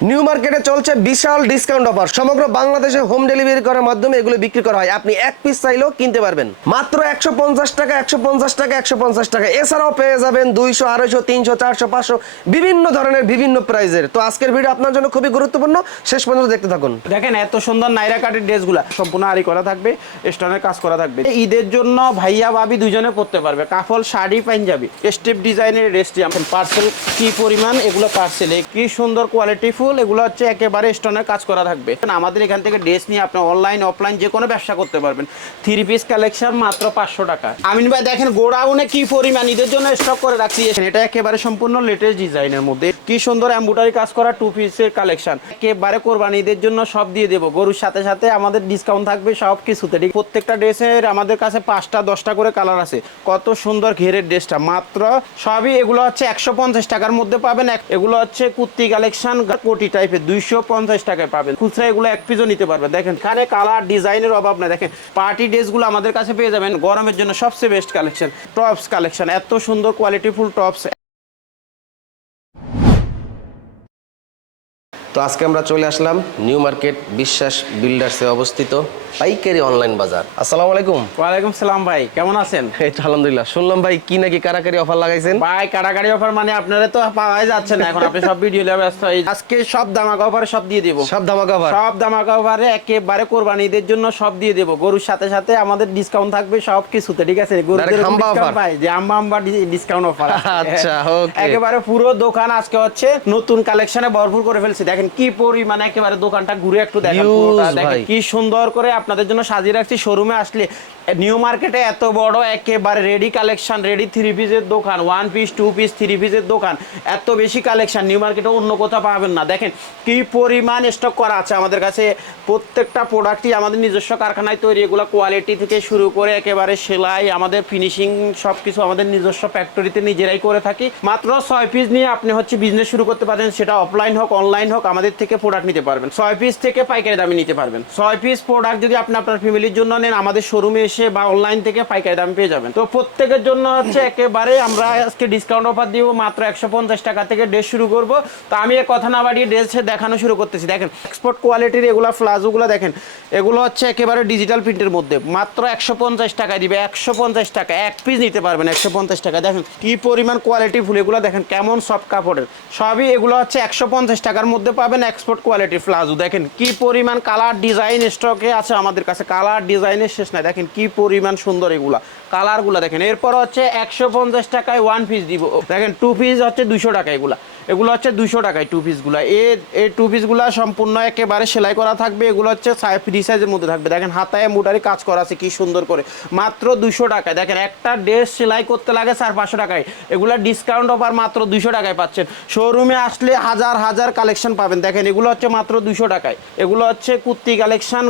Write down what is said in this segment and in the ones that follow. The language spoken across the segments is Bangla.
নিউ মার্কেটে চলছে বিশাল ডিসকাউন্ট অফার সমগ্র বাংলাদেশে হোম ডেলিভারি করার মাধ্যমে এগুলো বিক্রি করা হয়। আপনি এক পিস চাইলেও কিনতে পারবেন। মাত্র একশো পঞ্চাশ টাকা একশো পঞ্চাশ টাকা একশো পঞ্চাশ টাকা। এছাড়াও পেয়ে যাবেন দুইশো আড়াইশো তিনশো চারশো পাঁচশো বিভিন্ন ধরনের বিভিন্ন প্রাইজের তো আজকের ভিডিও আপনার জন্য খুবই গুরুত্বপূর্ণ। শেষ পর্যন্ত দেখতে থাকুন। দেখেন এত সুন্দর নাইরা কাটের ড্রেসগুলো। সম্পূর্ণ আরি করা থাকবে স্টোনের কাজ করা থাকবে। ঈদের জন্য ভাইয়া ভাবি দুজনে পড়তে পারবে। কাফল শাড়ি পাঞ্জাবি। স্টেপ ডিজাইনের ড্রেসটি পার্সেল কি পরিমাণ? এগুলো পার্সেল কি সুন্দর কোয়ালিটি ফুল। এগুলো হচ্ছে একেবারে স্টোনের কাজ করা থাকবে। আমাদের এখান থেকে ড্রেস নিয়ে আপনি অনলাইন অফলাইন যে কোনো ব্যবসা করতে পারবেন। থ্রি পিস কালেকশন মাত্র পাঁচশো টাকা। আমিন ভাই, দেখেন গোডাউনে কি পরিমাণ ঈদের জন্য স্টক করে রাখছি। এটা একেবারে সম্পূর্ণ লেটেস্ট ডিজাইনের মধ্যে। কি সুন্দর এম্বুটারি কাজ করা টু পিসের কালেকশন একেবারে কোরবানি ঈদের জন্য সব দিয়ে দেবো। গরুর সাথে সাথে আমাদের ডিসকাউন্ট থাকবে সব কিছুতে। ঠিক, প্রত্যেকটা ড্রেসের আমাদের কাছে পাঁচটা, দশটা করে কালার আছে। কত সুন্দর ঘেরের ড্রেসটা মাত্র সবই এগুলো হচ্ছে একশো পঞ্চাশ টাকার মধ্যে পাবেন। এগুলো হচ্ছে কুর্তি কালেকশন কোটি টাইপের দুইশো পঞ্চাশ টাকায় পাবেন। খুচরা এগুলো এক পিসও নিতে পারবেন দেখেন, এখানে কালার ডিজাইনের অভাব না দেখেন পার্টি ড্রেসগুলো আমাদের কাছে পেয়ে যাবেন। গরমের জন্য সবচেয়ে বেস্ট কালেকশন টপস কালেকশন এত সুন্দর কোয়ালিটিফুল টপস তো আজকে আমরা চলে আসলাম নিউ মার্কেট বিশ্বাস বিল্ডার্সে অবস্থিত পাইকারি অনলাইন বাজার। আসসালামু আলাইকুম। ওয়ালাইকুম সালাম ভাই কেমন আছেন? এই তো আলহামদুলিল্লাহ। শুনলাম ভাই কি নাকি কারাকারি অফার লাগাইছেন? ভাই কাটাকাটি অফার মানে আপনারা তো পাওয়াই যাচ্ছে না এখন আপনি সব ভিডিও নিয়ে ব্যস্ত আজকে সব দামাকা অফারে সব দিয়ে দেবো। সব ধামাকা অফার সব দামাকা অফারে একেবারে কোরবানি ঈদের জন্য সব দিয়ে দেবো। গরুর সাথে সাথে আমাদের ডিসকাউন্ট থাকবে সব কিছুতে ঠিক আছে? offer? পাই যে আম্বা আম্বা ডিসকাউন্ট অফার আচ্ছা, okay. একেবারে পুরো দোকান আজকে হচ্ছে নতুন কালেকশনে ভরপুর করে ফেলছে। দেখেন কি পরিমাণে একেবারে দোকানটা ঘুরে একটু দেখেন পুরোটা। দেখেন কি সুন্দর করে আপনাদের জন্য সাজিয়ে রাখছি। শোরুমে আসলে নিউ মার্কেটে এত বড়, একেবারে রেডি কালেকশন রেডি থ্রি পিসের দোকান one piece two piece three পিসের দোকান। এত বেশি কালেকশন নিউ মার্কেটে অন্য কোথাও পাবেন না। দেখেন কি পরিমাণ স্টক করা আছে আমাদের কাছে। প্রত্যেকটা প্রোডাক্টই আমাদের নিজস্ব কারখানায় তৈরি। এগুলো কোয়ালিটি থেকে শুরু করে একেবারে সেলাই, আমাদের ফিনিশিং সব কিছু আমাদের নিজস্ব ফ্যাক্টরিতে নিজেরাই করে থাকি। মাত্র ছয় পিস নিয়ে আপনি হচ্ছে বিজনেস শুরু করতে পারেন সেটা অফলাইন হোক অনলাইন হোক, আমাদের থেকে প্রোডাক্ট নিতে পারবেন। ছয় পিস থেকে পাইকারি দামে নিতে পারবেন। ছয় পিস প্রোডাক্ট যদি আপনি আপনার ফ্যামিলির জন্য নেন, আমাদের শোরুমে এসে বা অনলাইন থেকে পাইকারি দামে পেয়ে যাবেন। তো প্রত্যেকের জন্য হচ্ছে একেবারে আমরা আজকে ডিসকাউন্ট অফার দিব মাত্র একশো পঞ্চাশ টাকা থেকে ড্রেস শুরু করব। তো আমি কথা না বাড়িয়ে ড্রেস দেখানো শুরু করতেছি। দেখেন এক্সপোর্ট কোয়ালিটির এগুলো ফ্লাজোগুলো দেখেন, এগুলো হচ্ছে একেবারে ডিজিটাল প্রিন্টের মধ্যে। মাত্র একশো পঞ্চাশ টাকায় দিবে, একশো পঞ্চাশ টাকা, এক পিস নিতে পারবেন একশো পঞ্চাশ টাকা। দেখেন, কি পরিমাণ কোয়ালিটি ফুল, এগুলো দেখেন কেমন সফট কাপড়ের। সবই এগুলো হচ্ছে একশো পঞ্চাশ টাকার মধ্যে পাবেন এক্সপোর্ট কোয়ালিটির ফ্লাজো দেখেন, কি পরিমাণ কালার ডিজাইন স্টকে আছে আমাদের কাছে। কালার ডিজাইনের শেষ নাই। দেখেন, কি পরিমাণ সুন্দর এগুলা। কালারগুলো দেখেন, এরপর হচ্ছে একশো পঞ্চাশ টাকায় ওয়ান পিস দিব। দেখেন টু পিস হচ্ছে দুশো টাকা এগুলা। এগুলো হচ্ছে দুশো টাকায় টু পিসগুলো এ এই টু পিসগুলো সম্পূর্ণ একেবারে সেলাই করা থাকবে। এগুলো হচ্ছে ফ্রি সাইজের মধ্যে থাকবে। দেখেন, হাতায় মোটারি কাজ করা আছে, কি সুন্দর করে। মাত্র দুশো টাকায়। দেখেন, একটা ড্রেস সেলাই করতে লাগে চার পাঁচশো টাকায়। এগুলো ডিসকাউন্ট অফার মাত্র দুশো টাকায় পাচ্ছেন। শোরুমে আসলে হাজার হাজার কালেকশন পাবেন। দেখেন, এগুলো হচ্ছে মাত্র দুশো টাকায়। এগুলো হচ্ছে কুর্তি কালেকশন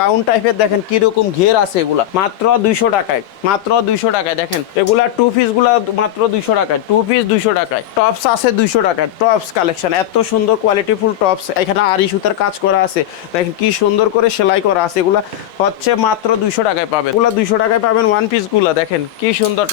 গাউন টাইপের দেখেন, কীরকম ঘের আছে এগুলা। মাত্র দুইশো টাকায়। মাত্র দুইশো টাকায়। দেখেন, এগুলা টু পিসগুলা মাত্র দুইশো টাকায়। টু পিস দুইশো টাকায়। টপস আছে দুইশো টাকায় টপস কালেকশন এত সুন্দর কোয়ালিটিফুল টপস এখানে আড়ি সুতার কাজ করা আছে। দেখেন কি সুন্দর করে সেলাই করা আছে, এগুলা হচ্ছে মাত্র দুইশো টাকায় পাবেন। এগুলা দুইশো টাকায় পাবেন ওয়ান পিসগুলা, দেখেন কি সুন্দর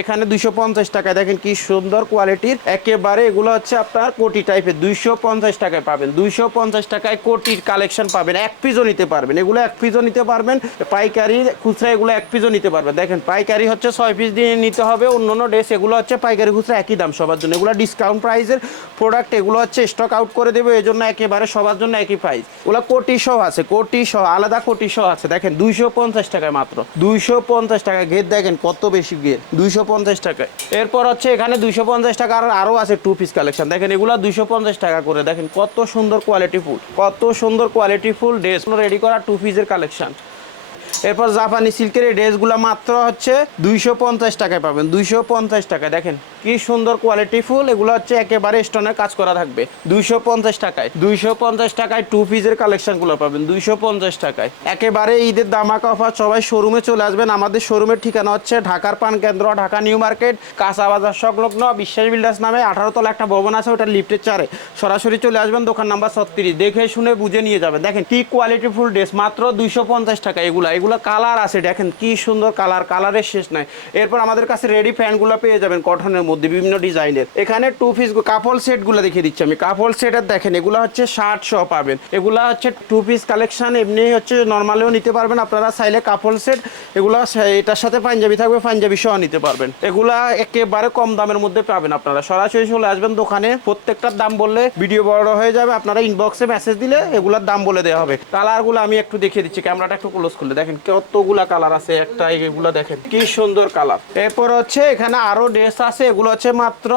এখানে দুইশো পঞ্চাশ টাকায়, দেখেন কি সুন্দর কোয়ালিটির একেবারে এগুলো হচ্ছে আপনার কোটি টাইপের দুইশো পঞ্চাশ টাকায় পাবেন। দুইশো পঞ্চাশ টাকায় কোটির কালেকশন পাবেন, এক পিসও নিতে পারবেন। এগুলো এক পিসও নিতে পারবেন, পাইকারি খুচরা এগুলো এক পিসও নিতে পারবেন। দেখেন পাইকারি হচ্ছে ছয় পিস দিয়ে নিতে হবে অন্য অন্য ড্রেস এগুলো হচ্ছে পাইকারি খুচরা একই দাম সবার জন্য। এগুলো ডিসকাউন্ট প্রাইসের প্রোডাক্ট এগুলো হচ্ছে স্টক আউট করে দেবে এই জন্য একেবারে সবার জন্য একই প্রাইস ওগুলো কোটি সহ আছে, কোটি সহ, আলাদা কোটি সহ আছে। দেখেন, দুইশো পঞ্চাশ টাকায় মাত্র। দুইশো পঞ্চাশ টাকা গেট দেখেন কত বেশি গেট দুইশো পঞ্চাশ টাকায়। এরপর হচ্ছে এখানে দুইশো পঞ্চাশ টাকা আর আরও আছে টু পিস কালেকশন দেখেন, এগুলো দুইশো পঞ্চাশ টাকা করে। দেখেন, কত সুন্দর কোয়ালিটি ফুল, কত সুন্দর কোয়ালিটি ফুল ড্রেস রেডি করা টু পিসের কালেকশন এরপর জাপানি সিল্কের এই ড্রেসগুলো মাত্র হচ্ছে দুইশো পঞ্চাশ টাকায় পাবেন, দুইশো পঞ্চাশ টাকায় দেখেন, কি সুন্দর কোয়ালিটি ফুল, এগুলো হচ্ছে একেবারে স্টোনের কাজ করা থাকবে। দুইশো পঞ্চাশ টাকায়, দুইশো পঞ্চাশ টাকায় টু পিসের কালেকশনগুলো পাবেন, দুইশো পঞ্চাশ টাকায়। একেবারে ঈদের দামাকা অফার সবাই শোরুমে চলে আসবেন। আমাদের শোরুমের ঠিকানা হচ্ছে ঢাকার পান কেন্দ্র ঢাকা নিউ মার্কেট, কাঁচা বাজার সংলগ্ন বিশ্বাস বিল্ডার্স নামে আঠারো তলা একটা ভবন আছে, ওটা লিফটের চারে। সরাসরি চলে আসবেন, দোকান নাম্বার ছত্রিশ। দেখে শুনে বুঝে নিয়ে যাবেন। দেখেন, কি কোয়ালিটি ফুল ড্রেস মাত্র দুইশো পঞ্চাশ টাকা এগুলা। এগুলো কালার আছে, দেখেন কি সুন্দর কালার কালারের শেষ নাই। এরপর আমাদের কাছে রেডি প্যান্টগুলো পেয়ে যাবেন কটনের মধ্যে, বিভিন্ন ডিজাইনের। এখানে টু পিস কাপড় সেটগুলো দেখিয়ে দিচ্ছি আমি। কাপড় সেটের দেখেন, এগুলো হচ্ছে শার্ট সহ পাবেন। এগুলা হচ্ছে টু পিস কালেকশন এমনি হচ্ছে নর্মালিও নিতে পারবেন। আপনারা চাইলে কাপড় সেট এগুলা এটার সাথে পাঞ্জাবি থাকবে, পাঞ্জাবি সহ নিতে পারবেন। এগুলা একেবারে কম দামের মধ্যে পাবেন আপনারা। সরাসরি চলে আসবেন দোকানে, প্রত্যেকটার দাম বললে ভিডিও বড় হয়ে যাবে। আপনারা ইনবক্সে মেসেজ দিলে এগুলোর দাম বলে দেওয়া হবে। কালারগুলো আমি একটু দেখিয়ে দিচ্ছি ক্যামেরাটা একটু ক্লোজ করলে। দেখেন কতগুলা কালার আছে, একটা এগুলো দেখেন, কি সুন্দর কালার। এরপর হচ্ছে এখানে আরও ড্রেস আছে, এগুলো হচ্ছে মাত্র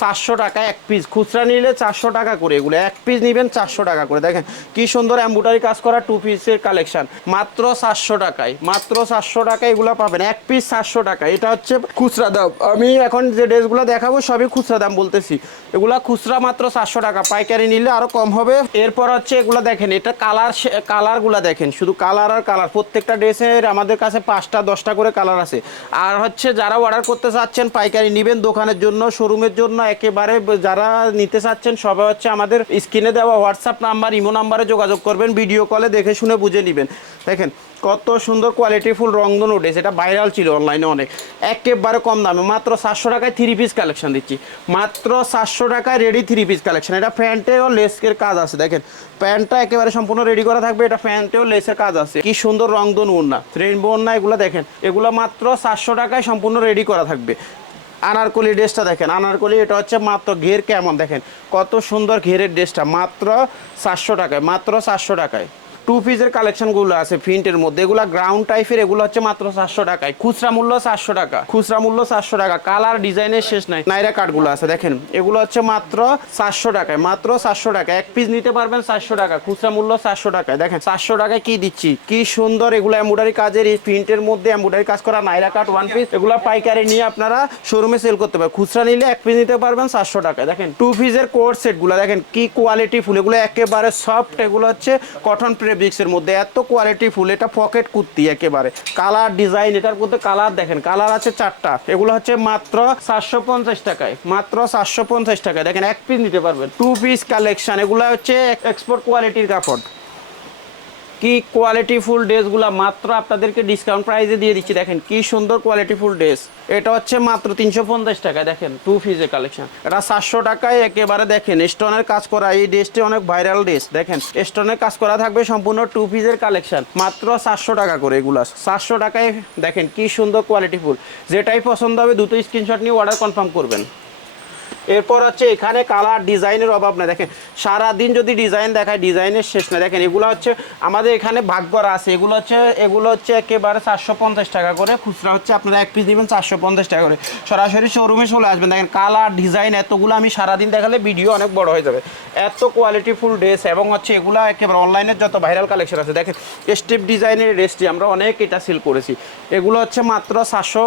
চারশো টাকা এক পিস খুচরা নিলে চারশো টাকা করে এগুলো, এক পিস নিবেন চারশো টাকা করে। দেখেন কি সুন্দর এম্বুটারি কাজ করা টু পিসের কালেকশন মাত্র চারশো টাকায়, মাত্র চারশো টাকা এগুলো পাবেন, এক পিস চারশো টাকা। এটা হচ্ছে খুচরা দাম। আমি এখন যে ড্রেসগুলো দেখাবো সবই খুচরা দাম বলতেছি। এগুলা খুচরা মাত্র চারশো টাকা, পাইকারি নিলে আরও কম হবে। এরপর হচ্ছে এগুলো দেখেন, এটা কালার কালারগুলো দেখেন, শুধু কালার আর কালার প্রত্যেকটা ড্রেসের আমাদের কাছে পাঁচটা, দশটা করে কালার আছে। আর হচ্ছে যারা অর্ডার করতে চাচ্ছেন, পাইকারি নেবেন দোকানের জন্য শোরুমের জন্য, একেবারে যারা নিতে চাচ্ছেন, সবাই হচ্ছে আমাদের স্ক্রিনে দেওয়া হোয়াটসঅ্যাপ নাম্বার ইমো নাম্বারে যোগাযোগ করবেন ভিডিও কলে দেখে শুনে বুঝে নেবেন। দেখেন কত সুন্দর কোয়ালিটি কোয়ালিটিফুল রংধন উঠেছে এটা ভাইরাল ছিল অনলাইনে অনেক। একেবারে কম দামে, মাত্র সাতশো টাকায় থ্রি পিস কালেকশন দিচ্ছি। মাত্র সাতশো টাকায় রেডি থ্রি পিস কালেকশন এটা প্যান্টেও লেসের কাজ আছে, দেখেন। প্যান্টটা একেবারে সম্পূর্ণ রেডি করা থাকবে, এটা প্যান্টেও লেসের কাজ আছে। কি সুন্দর রংধন উন্না রেইনবো উন্না এগুলো দেখেন। এগুলো মাত্র সাতশো টাকায় সম্পূর্ণ রেডি করা থাকবে। আনারকলি ড্রেসটা দেখেন, আনারকলি এটা হচ্ছে মাত্র ঘের কেমন, দেখেন। কত সুন্দর ঘেরের ড্রেসটা মাত্র সাতশো টাকায়, মাত্র চারশো টাকায়। টু পিসের কালেকশনগুলো আছে প্রিন্টের মধ্যে। এগুলো গ্রাউন্ড টাইপের এগুলো হচ্ছে মাত্র চারশো টাকায়। খুচরা মূল্য চারশো টাকা। খুচরা মূল্য চারশো টাকা। কালার ডিজাইনের শেষ নাই। নাইরা কার্ডগুলো আছে, দেখেন। এগুলো হচ্ছে মাত্র চারশো টাকায়। মাত্র চারশো টাকা এক পিস নিতে পারবেন চারশো টাকা। খুচরা মূল্য চারশো টাকায়। দেখেন চারশো টাকায় কি দিচ্ছি? কি সুন্দর এগুলো এমব্রয়ডারি কাজের এই প্রিন্টের মধ্যে এমব্রয়ডারি কাজ করা নাইরা কাট ওয়ান পিস এগুলো পাইকারি নিয়ে আপনারা শোরুমে সেল করতে পারবেন। খুচরা নিলে এক পিস নিতে পারবেন চারশো টাকায়। দেখেন টু পিসের কোর্স সেটগুলো দেখেন, কি কোয়ালিটি ফুল। এগুলো একেবারে সফট এগুলো হচ্ছে কটন ফেব্রিক্সের মধ্যে এত কোয়ালিটি ফুল, এটা পকেট কুর্তি একেবারে। কালার ডিজাইন এটার মধ্যে কালার দেখেন কালার আছে চারটা। এগুলো হচ্ছে মাত্র সাতশো পঞ্চাশ টাকায়, মাত্র সাতশো পঞ্চাশ টাকায়। দেখেন, এক পিস নিতে পারবেন। টু পিস কালেকশন এগুলো হচ্ছে এক্সপোর্ট কোয়ালিটির কাপড়। কি কোয়ালিটি ফুল ড্রেসগুলো মাত্র আপনাদেরকে ডিসকাউন্ট প্রাইসে দিয়ে দিচ্ছি। দেখেন, কি সুন্দর কোয়ালিটি ফুল ড্রেস এটা হচ্ছে মাত্র তিনশো পঞ্চাশ টাকায় দেখেন টু পিসের কালেকশন এটা সাতশো টাকায় একেবারে দেখেন স্টোনের কাজ করা। এই ড্রেসটি অনেক ভাইরাল ড্রেস দেখেন স্টোনের কাজ করা থাকবে সম্পূর্ণ টু পিসের কালেকশন মাত্র সাতশো টাকা করে এগুলো। সাতশো টাকায়, দেখেন, কি সুন্দর কোয়ালিটি ফুল যেটাই পছন্দ হবে দুটো স্ক্রিনশট নিয়ে অর্ডার কনফার্ম করবেন। এরপর হচ্ছে এখানে কালার ডিজাইনের অভাব না দেখেন, সারাদিন যদি ডিজাইন দেখায় ডিজাইনের শেষ না দেখেন, এগুলো হচ্ছে আমাদের এখানে ভাগ করা আছে। এগুলো হচ্ছে এগুলো হচ্ছে একেবারে চারশো পঞ্চাশ টাকা করে। খুচরা হচ্ছে আপনারা এক পিস নেবেন চারশো পঞ্চাশ টাকা করে। সরাসরি শোরুমে চলে আসবেন। দেখেন কালার ডিজাইন এতগুলো আমি সারাদিন দেখালে ভিডিও অনেক বড় হয়ে যাবে। এত কোয়ালিটি ফুল ড্রেস এবং হচ্ছে এগুলো একেবারে অনলাইনের যত ভাইরাল কালেকশন আছে। দেখেন স্টেপ ডিজাইনের ড্রেসটি আমরা অনেক এটা সেল করেছি। এগুলো হচ্ছে মাত্র চারশো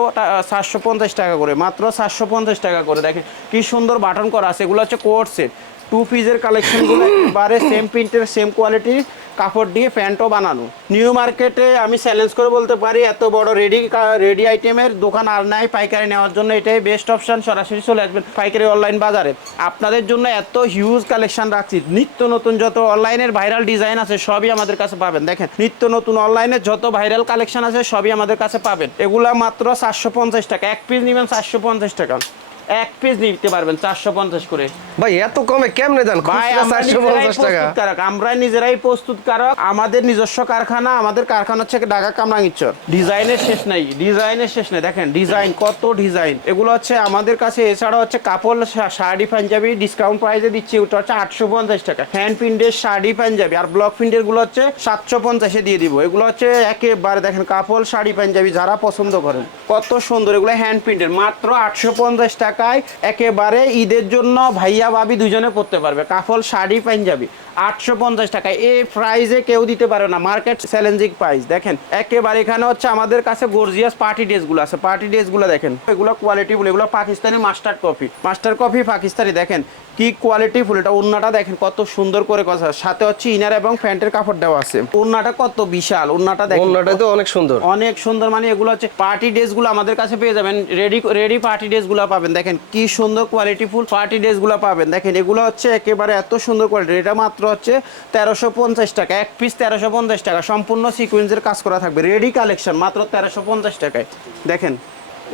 সাতশো পঞ্চাশ টাকা করে। মাত্র চারশো পঞ্চাশ টাকা করে। দেখেন, কি সুন্দর বাটন করা আছে। হচ্ছে কোট সেট টু পিসের কালেকশনগুলো এবারে সেম প্রিন্টের সেম কোয়ালিটির কাপড় দিয়ে প্যান্টও বানানো। নিউ মার্কেটে আমি চ্যালেঞ্জ করে বলতে পারি, এত বড় রেডি রেডি আইটেমের দোকান আর নাই পাইকারি নেওয়ার জন্য। এটাই বেস্ট অপশন সরাসরি চলে আসবেন পাইকারি অনলাইন বাজারে। আপনাদের জন্য এত হিউজ কালেকশন রাখছি। নিত্য নতুন যত অনলাইনের ভাইরাল ডিজাইন আছে, সবই আমাদের কাছে পাবেন। দেখেন, নিত্য নতুন অনলাইনের যত ভাইরাল কালেকশন আছে, সবই আমাদের কাছে পাবেন। এগুলা মাত্র চারশো পঞ্চাশ টাকা। এক পিস নেবেন চারশো পঞ্চাশ টাকা। এক পিস নিতে পারবেন চারশো পঞ্চাশ করে। ভাই এত কমে কেমনে দেন? আমরা 450 নিজেরাই টাকা। নিজেরাই প্রস্তুতকারক। আমাদের নিজস্ব কারখানা আমাদের কারখানা হচ্ছে ঢাকা কামরাঙ্গিচর ডিজাইনের শেষ নাই ডিজাইনের শেষ নাই। দেখেন ডিজাইন কত ডিজাইন। এগুলো হচ্ছে আমাদের কাছে এছাড়া হচ্ছে কাপড় শাড়ি পাঞ্জাবি ডিসকাউন্ট প্রাইসে দিচ্ছি ওটা হচ্ছে আটশো পঞ্চাশ টাকা। হ্যান্ড প্রিন্টের শাড়ি পাঞ্জাবি আর ব্লক প্রিন্টেরগুলো হচ্ছে সাতশো পঞ্চাশে দিয়ে দিব। এগুলো হচ্ছে একেবারে দেখেন কাপড় শাড়ি পাঞ্জাবি যারা পছন্দ করেন কত সুন্দর এগুলো হ্যান্ড প্রিন্টের মাত্র আটশো পঞ্চাশ টাকায় একেবারে ঈদের জন্য ভাইয়া ভাবি দুজনে পড়তে পারবে। কাফল শাড়ি পাঞ্জাবি। আটশো পঞ্চাশ টাকায় এই প্রাইজে কেউ দিতে পারে না। মার্কেট চ্যালেঞ্জিং প্রাইস দেখেন একেবারে এখানে হচ্ছে আমাদের কাছে গর্জিয়াস পার্টি ড্রেসগুলো আছে। পার্টি ড্রেসগুলো দেখেন এগুলো কোয়ালিটি ফুল এগুলো Pakistani master copy master copy Pakistani দেখেন কি কোয়ালিটি ফুল এটা উন্নাটা দেখেন কত সুন্দর করে কথা সাথে হচ্ছে ইনার এবং প্যান্টের কাপড় দেওয়া আছে। উন্নাটা কত বিশাল উন্নাটা দেখেন। অন্যটা তো অনেক সুন্দর। অনেক সুন্দর মানে এগুলো হচ্ছে পার্টি ড্রেসগুলো আমাদের কাছে পেয়ে যাবেন। রেডি রেডি পার্টি ড্রেসগুলো পাবেন। দেখেন কি সুন্দর কোয়ালিটি ফুল পার্টি ড্রেসগুলো পাবেন। দেখেন এগুলো হচ্ছে একেবারে এত সুন্দর কোয়ালিটি এটা মাত্র হচ্ছে তেরোশো পঞ্চাশ টাকা। এক পিস তেরোশো পঞ্চাশ টাকা। সম্পূর্ণ সিকুয়েন্সের কাজ করা থাকবে। রেডি কালেকশন মাত্র তেরোশো পঞ্চাশ টাকায়। দেখেন,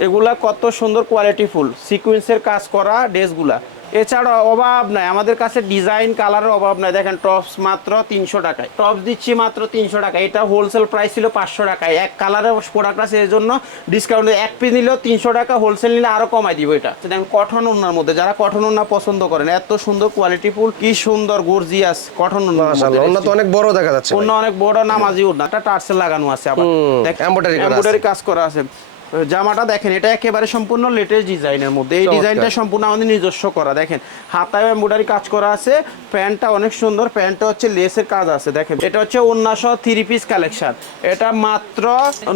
এগুলা কত সুন্দর কোয়ালিটি ফুল। সিকুয়েন্সের কাজ করা ড্রেসগুলা এছাড়া অভাব নাই। আমাদের কাছে ডিজাইন কালারের অভাব নাই। দেখেন টপস মাত্র তিনশো টাকায়। টপস দিচ্ছি মাত্র তিনশো টাকা এটা হোলসেল প্রাইস ছিল পাঁচশো টাকায়। এক কালারের প্রোডাক্ট আছে এর জন্য ডিসকাউন্ট এক পিস নিলেও তিনশো টাকা হোলসেল নিলে আরও কমাই দিব এটা। তো দেখেন কঠন উন্নার মধ্যে। যারা কঠন উন্না পছন্দ করেন এত সুন্দর কোয়ালিটি ফুল কি সুন্দর গর্জিয়াস কঠন অন্য তো অনেক বড় দেখা যাচ্ছে। অন্য অনেক বড় নামাজি উন্না। একটা টার্সেল লাগানো আছে আবার। কাজ করা আছে। জামাটা দেখেন এটা একেবারে সম্পূর্ণ লেটেস্ট ডিজাইনের মধ্যে। এই। ডিজাইনটা সম্পূর্ণ আমাদের নিজস্ব করা দেখেন। হাতায় এমব্রয়ডারি কাজ করা আছে প্যান্টটা অনেক সুন্দর প্যান্টটা হচ্ছে লেসের কাজ আছে দেখেন। এটা হচ্ছে অন্যাসহ থ্রি পিস কালেকশন এটা মাত্র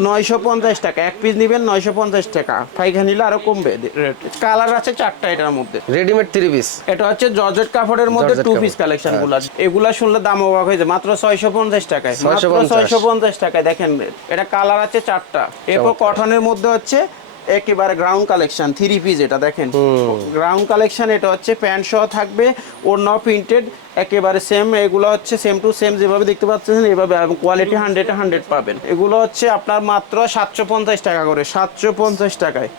নয়শো পঞ্চাশ টাকা এক পিস নিবেন নয়শো পঞ্চাশ টাকা। পাইকারি নিলে আরও কমবে রেট কালার আছে চারটা এটার মধ্যে। রেডিমেড থ্রি পিস এটা হচ্ছে জর্জেট কাপড়ের মধ্যে টু পিস কালেকশনগুলা। এগুলা শুনলে দাম অবাক হয়ে যায়। মাত্র ছয়শো পঞ্চাশ টাকায়। মাত্র ছয়শো পঞ্চাশ। টাকায় দেখেন। এটা কালার আছে চারটা। এরপর কটনের মধ্যে হচ্ছে একেবারে গ্রাউন্ড কালেকশন থ্রি পিস এটা দেখেন। গ্রাউন্ড কালেকশন এটা হচ্ছে প্যান্ট সহ থাকবে অন্য প্রিন্টেড একেবারে সেম এগুলো হচ্ছে সেম টু সেম যেভাবে দেখতে পাচ্ছেন এভাবে কোয়ালিটি হান্ড্রেড হান্ড্রেড পাবেন। এগুলো হচ্ছে আপনার মাত্র সাতশো পঞ্চাশ টাকা করে সাতশো পঞ্চাশ টাকায়।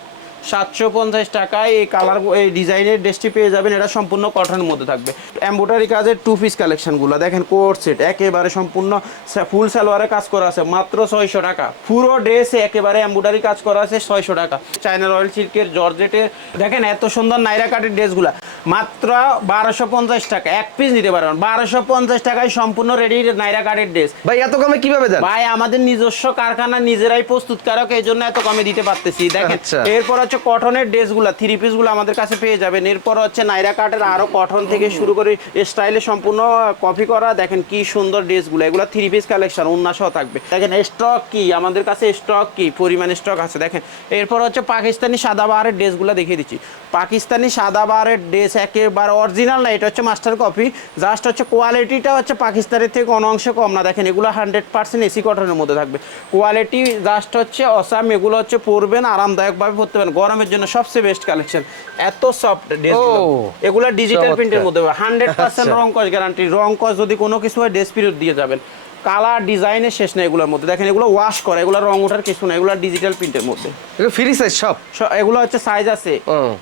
সাতশো পঞ্চাশ টাকায় এই কালার এই ডিজাইনের ড্রেসটি পেয়ে যাবেন। এটা সম্পূর্ণ কটনের মধ্যে থাকবে। এম্বোটারি কাজের টু পিস কালেকশনগুলো দেখেন কোট সেট একেবারে সম্পূর্ণ ফুল সালোয়ারে কাজ করা আছে মাত্র ছয়শো টাকা। পুরো ড্রেসে একেবারে এম্বোটারি কাজ করা আছে ছয়শো টাকা। চাইনা রয়্যাল সিল্কের জর্জেটের দেখেন এত সুন্দর নাইরা কাটের ড্রেসগুলা মাত্র বারোশো পঞ্চাশ টাকা। এক পিস নিতে পারবেন। বারোশো পঞ্চাশ টাকায় সম্পূর্ণ রেডি নাইরা কাটের ড্রেস ভাই এত কমে কীভাবে দেন? ভাই আমাদের নিজস্ব কারখানা নিজেরাই প্রস্তুতকারক এই জন্য এত কমে দিতে পারতেছি। দেখেন আচ্ছা। এরপর হচ্ছে কটনের ড্রেসগুলো থ্রি পিসগুলো আমাদের কাছে পেয়ে যাবেন। এরপর হচ্ছে নাইরা কাটের আরও কটন থেকে শুরু করে স্টাইলে সম্পূর্ণ কপি করা। দেখেন কি সুন্দর ড্রেসগুলো, এগুলো থ্রি পিস কালেকশন উন্নাসহ থাকবে। দেখেন স্টক কি, আমাদের কাছে স্টক কি, পরিমাণ স্টক আছে। দেখেন, এরপর হচ্ছে পাকিস্তানি সাদা বাহারের ড্রেসগুলো দেখিয়ে দিচ্ছি। পাকিস্তানি সাদাবাহারের ড্রেস একেবারে অরিজিনাল না এটা হচ্ছে মাস্টার কপি জাস্ট হচ্ছে কোয়ালিটিটা হচ্ছে পাকিস্তানের থেকে কোনো অংশে কম না। দেখেন এগুলো হান্ড্রেড পার্সেন্ট এসি কটনের মধ্যে থাকবে। কোয়ালিটি জাস্ট হচ্ছে অসাম এগুলো হচ্ছে পরবেন আরামদায়কভাবে পরতে পারেন। গরমের জন্য সবচেয়ে বেস্ট কালেকশন এত সফট ড্রেস এগুলো ডিজিটাল প্রিন্টের মধ্যে। হান্ড্রেড পার্সেন্ট আচ্ছা। রং কস গ্যারান্টি রং কস যদি কোনো কিছু হয় ড্রেস পিরিয়ড দিয়ে যাবেন। কালার ডিজাইনের শেষ নেই এগুলোর মধ্যে। দেখেন এগুলো ওয়াশ করে এগুলো রং ওঠার কিছু না এগুলো ডিজিটাল প্রিন্টের মধ্যে। এটা ফ্রি সাইজ সব? এগুলো হচ্ছে সাইজ আছে।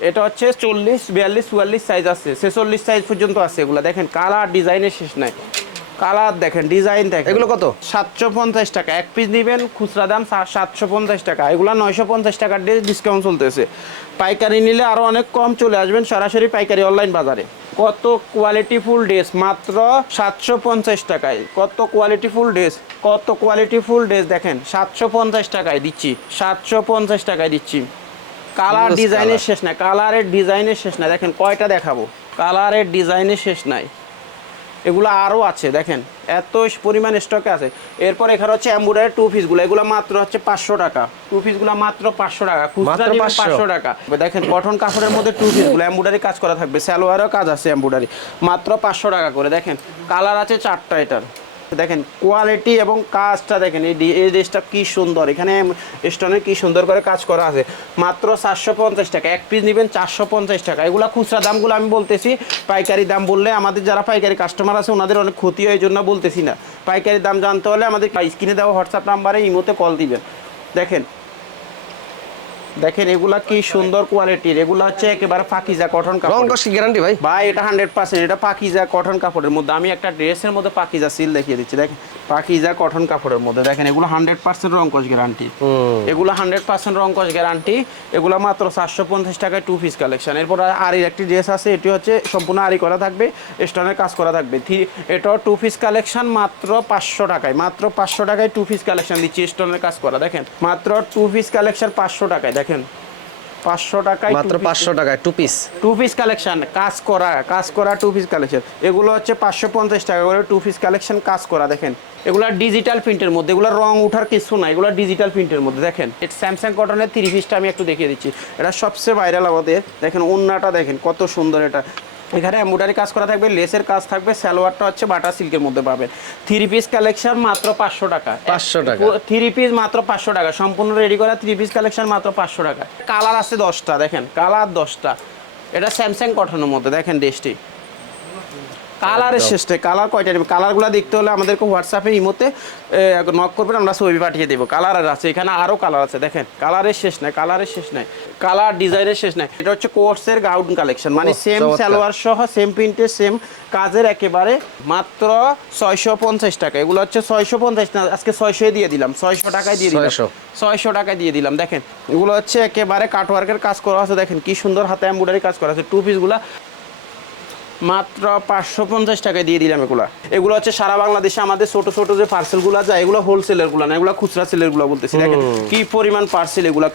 এটা হচ্ছে চল্লিশ বিয়াল্লিশ চুয়াল্লিশ সাইজ আছে। ছেচল্লিশ সাইজ পর্যন্ত আছে এগুলো। দেখেন কালার ডিজাইনের শেষ নাই। কালার দেখেন ডিজাইন দেখেন। এগুলো কত? সাতশো পঞ্চাশ টাকা। এক পিস নিবেন খুচরা দাম সাতশো পঞ্চাশ টাকা। এগুলো নয়শো পঞ্চাশ টাকার দিয়ে ডিসকাউন্ট চলতেছে। পাইকারি নিলে আরও অনেক কম চলে আসবেন সরাসরি পাইকারি অনলাইন বাজারে। কত কোয়ালিটি ফুল ড্রেস মাত্র সাতশো পঞ্চাশ টাকায়। কত কোয়ালিটি ফুল ড্রেস কত কোয়ালিটি ফুল ড্রেস দেখেন সাতশো পঞ্চাশ টাকায় দিচ্ছি। সাতশো পঞ্চাশ টাকায় দিচ্ছি। কালার ডিজাইনের শেষ নাই। কালারের ডিজাইনের শেষ নাই। দেখেন কয়টা দেখাবো? কালারের ডিজাইনের শেষ নাই। এগুলো আরও আছে দেখেন। এত পরিমাণ স্টকে আছে। এরপর এখানে হচ্ছে অ্যাম্বুডারি টু পিসগুলো এগুলো মাত্র হচ্ছে পাঁচশো টাকা। টু পিসগুলো মাত্র পাঁচশো টাকা। খুচরা মাত্র নিবেন 500 পাঁচশো? টাকা। দেখেন কটন কাপড়ের মধ্যে টু পিসগুলো অ্যাম্বুডারি কাজ করা থাকবে। স্যালোয়ারও কাজ আছে অ্যাম্বুডারি মাত্র পাঁচশো টাকা করে। দেখেন কালার আছে চারটা এটার। দেখেন কোয়ালিটি এবং কাজটা দেখেন, এই ড্রেসটা কি সুন্দর। এখানে স্টোনে কি সুন্দর করে কাজ করা আছে। মাত্র চারশো পঞ্চাশ টাকা। এক পিস নেবেন চারশো পঞ্চাশ টাকা। এগুলো খুচরা দামগুলো আমি বলতেছি, পাইকারি দাম বললে আমাদের যারা পাইকারি কাস্টমার আছে, ওনাদের অনেক ক্ষতি হয়, এই জন্য বলতেছি না। পাইকারি দাম জানতে হলে আমাদের স্ক্রিনে দেওয়া হোয়াটসঅ্যাপ নাম্বারে ইমোতে কল দিবেন। দেখেন দেখেন এগুলা কি সুন্দর কোয়ালিটির এগুলা হচ্ছে একেবারে পাকিজা কটন রং কাপড়। কষ্ট গ্যারান্টি ভাই। ভাই এটা হান্ড্রেড পার্সেন্ট এটা পাকিজা কটন কাপড়ের মধ্যে। আমি একটা ড্রেসের মধ্যে পাকিজা সিল দেখিয়ে দিচ্ছি। দেখেন পাকিজা কটন কাপড়ের মধ্যে। দেখেন এগুলো হান্ড্রেড পার্সেন্ট রঙ্কশ গ্যারান্টি। এগুলো হান্ড্রেড পার্সেন্ট রঙ্কশ গ্যারান্টি এগুলো মাত্র চারশো পঞ্চাশ টাকায় টু পিস কালেকশন এরপর আরির একটি ড্রেস আছে এটি হচ্ছে সম্পূর্ণ আরি করা থাকবে স্টোনের কাজ করা থাকবে। এটাও টু পিস কালেকশন মাত্র পাঁচশো টাকায়। মাত্র পাঁচশো টাকায় টু পিস কালেকশন দিচ্ছি স্টোনের কাজ করা। দেখেন মাত্র টু পিস কালেকশন পাঁচশো টাকায়। দেখেন পাঁচশো টাকায় মাত্র পাঁচশো টাকায় two piece two piece collection কাজ করা কাজ করা টু পিস কালেকশন এগুলো হচ্ছে পাঁচশো পঞ্চাশ টাকা করে টু পিস কালেকশন কাজ করা দেখেন। এগুলো ডিজিটাল প্রিন্টের মধ্যে এগুলো রং উঠার কিছু না এগুলো ডিজিটাল প্রিন্টের মধ্যে দেখেন। এটা স্যামসাং কটনের থ্রি পিসটা আমি একটু দেখিয়ে দিচ্ছি। এটা সবচেয়ে ভাইরাল আমাদের দেখেন ওন্নাটা দেখেন কত সুন্দর এটা। এখানে এমব্রয়ডারি কাজ করা থাকবে লেসের কাজ থাকবে সালোয়ারটা হচ্ছে বাটা সিল্কের মধ্যে পাবেন থ্রি পিস কালেকশন মাত্র পাঁচশো টাকা। 500 টাকা। থ্রি পিস মাত্র পাঁচশো টাকা। সম্পূর্ণ রেডি করা থ্রি পিস কালেকশন মাত্র পাঁচশো টাকা। কালার আছে দশটা দেখেন কালার দশটা। এটা স্যামসাং কটনের মধ্যে দেখেন ড্রেসটি কালারের শেষ নেই কালার কয়টা নেবে? কালারগুলো দেখতে হলে আমাদেরকে হোয়াটসঅ্যাপে ইমোতে নক করবেন আমরা ছবি পাঠিয়ে দেবো। কালার আছে এখানে আরও কালার আছে দেখেন। কালারের শেষ নাই কালারের শেষ নাই। কালার ডিজাইনের শেষ নাই। এটা হচ্ছে কোর্সের গাউন কালেকশন মানে সেম সালোয়ার সহ সেম প্রিন্টের সেম কাজের একেবারে মাত্র ছয়শো পঞ্চাশ টাকা। এগুলো হচ্ছে ছয়শো পঞ্চাশ না আজকে ছয়শো দিয়ে দিলাম ছয়শো টাকায় দিয়ে দিলাম। ছয়শো। টাকায় দিয়ে দিলাম দেখেন। এগুলো হচ্ছে একেবারে কাটওয়ার্কের কাজ করা আছে দেখেন কি সুন্দর হাতে এমব্রয়ডারি কাজ করা আছে টু পিসগুলা মাত্র পাঁচশো পঞ্চাশ টাকায় দিয়ে দিলাম এগুলো। এগুলো হচ্ছে সারা বাংলাদেশে আমাদের ছোট ছোট যে পার্সেলগুলো যায় এগুলো হোলসেলেরগুলো না এগুলো খুচরা সেলেরগুলো বলতেছি দেখেন কি পরিমাণ পার্সেল এগুলো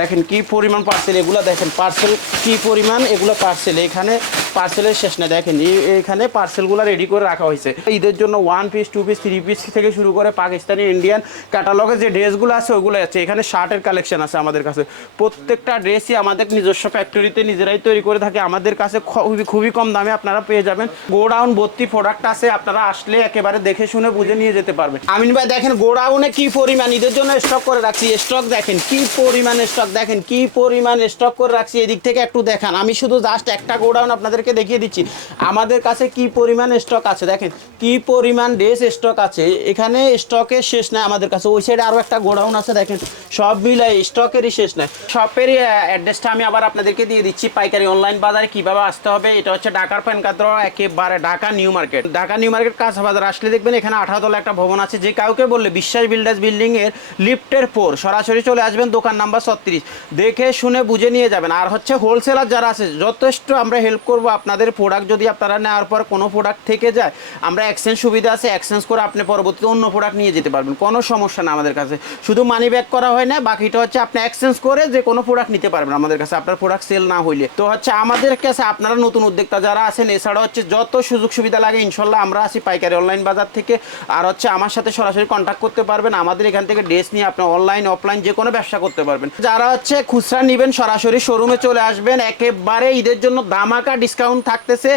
দেখেন কি পরিমাণ পার্সেল এগুলো দেখেন পার্সেল কি পরিমাণ এগুলো পার্সেল এখানে পার্সেলের শেষ না দেখেন এখানে পার্সেলগুলো রেডি করে রাখা হয়েছে। ঈদের জন্য one piece two piece three piece থেকে শুরু করে পাকিস্তানি ইন্ডিয়ান ক্যাটালগে যে ড্রেসগুলো আছে ওগুলো আছে। এখানে শার্টের কালেকশন আছে আমাদের কাছে। প্রত্যেকটা ড্রেসই আমাদের নিজস্ব ফ্যাক্টরিতে নিজেরাই তৈরি করে থাকে। আমাদের কাছে খুবই খুবই কম দামে আপনারা পেয়ে যাবেন। গোডাউন ভর্তি প্রোডাক্ট আছে, আপনারা আসলে একেবারে দেখে শুনে বুঝে নিয়ে যেতে পারবেন। আমিন ভাই, দেখেন গোডাউনে কি পরিমাণ, ঈদের জন্য স্টক করে রাখছি স্টক দেখেন, কি পরিমাণ স্টক দেখেন, কি পরিমাণ স্টক করে রাখছি, এদিক থেকে একটু দেখান। আমি শুধু জাস্ট একটা গোডাউন আপনাদেরকে দেখিয়ে দিচ্ছি। আমাদের কাছে কি পরিমাণ স্টক আছে, দেখেন, কি পরিমাণ ড্রেস স্টক আছে, এখানে স্টকের শেষ নাই আমাদের কাছে, ওই সাইডে আরও একটা গোডাউন আছে, দেখেন, সব মিলাই স্টকেরই শেষ নাই। শপেরই অ্যাড্রেসটা আমি আবার আপনাদেরকে দিয়ে দিচ্ছি, পাইকারি অনলাইন বাজারে কীভাবে আসতে হবে, এটা হচ্ছে ঢাকার প্যানকাদ্র একেবারে Dhaka new market. Dhaka new market কাঁচা বাজার, আসলে দেখবেন এখানে আঠাতলা একটা ভবন আছে, যে কাউকে বললে বিশ্বাস বিল্ডার্স বিল্ডিং এর লিফটের ফোর সরাসরি চলে আসবেন দোকান নাম্বার ছত্রিশ। দেখে শুনে বুঝে নিয়ে যাবেন। আর হচ্ছে হোলসেলার যারা আছে, যথেষ্ট আমরা হেল্প করব আপনাদের প্রোডাক্ট যদি আপনারা নেওয়ার পর কোনো প্রোডাক্ট থেকে যায়, আমরা এক্সচেঞ্জ সুবিধা আছে এক্সচেঞ্জ করে আপনি পরবর্তীতে অন্য প্রোডাক্ট নিয়ে যেতে পারবেন। কোনো সমস্যা না আমাদের কাছে। শুধু মানি ব্যাক করা হয় না, বাকিটা হচ্ছে আপনি এক্সচেঞ্জ করে যে কোনো প্রোডাক্ট নিতে পারবেন আমাদের কাছে। আপনার প্রোডাক্ট সেল না হইলে। তো হচ্ছে আমাদের কাছে আপনারা নতুন উদ্যোক্তা যারা আছেন এছাড়া হচ্ছে যত সুযোগ সুবিধা লাগে, ইনশাল্লাহ আমরা আছি পাইকারি অনলাইন বাজার থেকে। আর হচ্ছে আমার সাথে সরাসরি কন্ট্যাক্ট করতে পারবেন। আমাদের এখান থেকে ড্রেস নিয়ে আপনি অনলাইন অফলাইন যে কোনো ব্যবসা করতে পারবেন। যারা হচ্ছে খুচরা নেবেন, সরাসরি শোরুমে চলে আসবেন। একেবারে ঈদের জন্য দামাকা ডিসকাউন্ট থাকতেছে।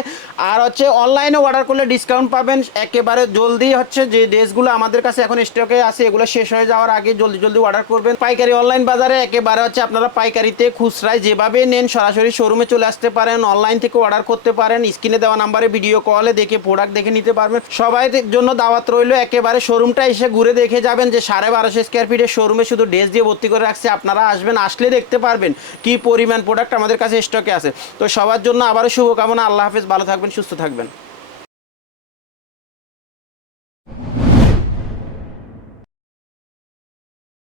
আর হচ্ছে অনলাইনে অর্ডার করলে ডিসকাউন্ট পাবেন। একেবারে জলদি হচ্ছে যে ড্রেসগুলো আমাদের কাছে এখন স্টকে আছে, এগুলো শেষ হয়ে যাওয়ার আগে জলদি জলদি অর্ডার করবেন। পাইকারি অনলাইন বাজারে একেবারে হচ্ছে আপনারা পাইকারিতে খুচরায় যেভাবে নেন, সরাসরি শোরুমে চলে আসতে পারেন অনলাইন থেকে অর্ডার করতে পারেন। স্ক্রিনে দেওয়া নাম্বারে ভিডিও কলে দেখে প্রোডাক্ট দেখে নিতে পারবেন। সবাই জন্য দাওয়াত রইল একেবারে শোরুমটা এসে ঘুরে দেখে যাবেন যে সাড়ে বারোশো স্কোয়ার ফিটের শোরুমে শুধু ড্রেস দিয়ে ভর্তি করে রাখছে। আপনারা আসবেন, আসলে দেখতে পারবেন কি পরিমাণ প্রোডাক্ট আমাদের কাছে স্টকে আছে। তো সবার জন্য আবারও শুভকামনা, আল্লাহ হাফেজ, ভালো থাকবেন, সুস্থ থাকবেন।